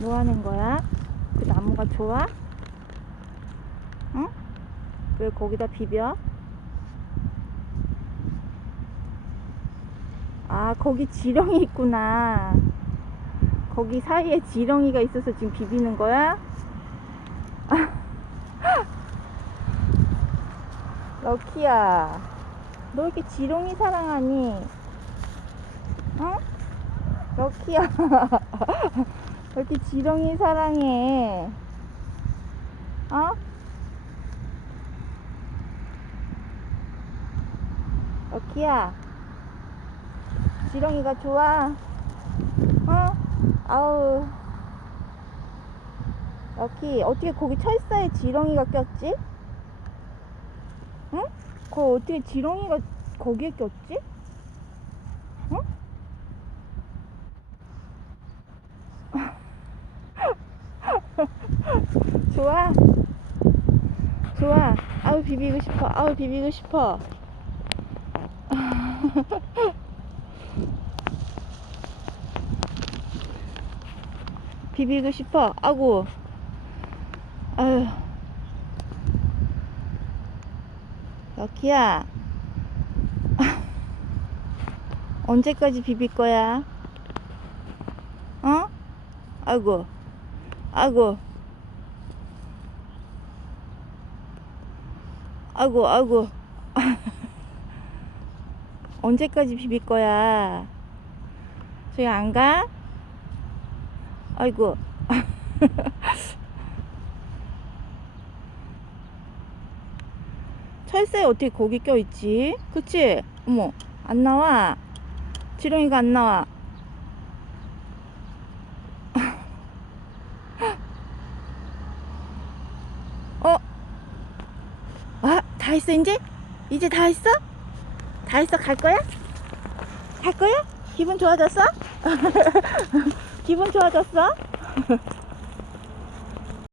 뭐 하는 거야? 그 나무가 좋아? 응? 왜 거기다 비벼? 아, 거기 지렁이 있구나. 거기 사이에 지렁이가 있어서 지금 비비는 거야? 럭키야, 너 이렇게 지렁이 사랑하니? 어? 럭키야, 왜 이렇게 지렁이 사랑해? 어? 럭키야, 지렁이가 좋아? 어? 아우. 럭키, 어떻게 거기 철사에 지렁이가 꼈지? 응? 거 어떻게 지렁이가 거기에 꼈지? 좋아? 좋아. 아우 비비고 싶어. 아우 비비고 싶어. 비비고 싶어. 아구. 아유. 럭키야. 언제까지 비빌 거야? 어? 아이고. 아이고. 아이고, 아이고. 언제까지 비빌 거야? 저기 안 가? 아이고. 철새에 어떻게 거기 껴있지? 그치? 어머, 안 나와. 지렁이가 안 나와. 다 했어, 이제? 이제 다 했어? 다 했어? 갈 거야? 갈 거야? 기분 좋아졌어? 기분 좋아졌어?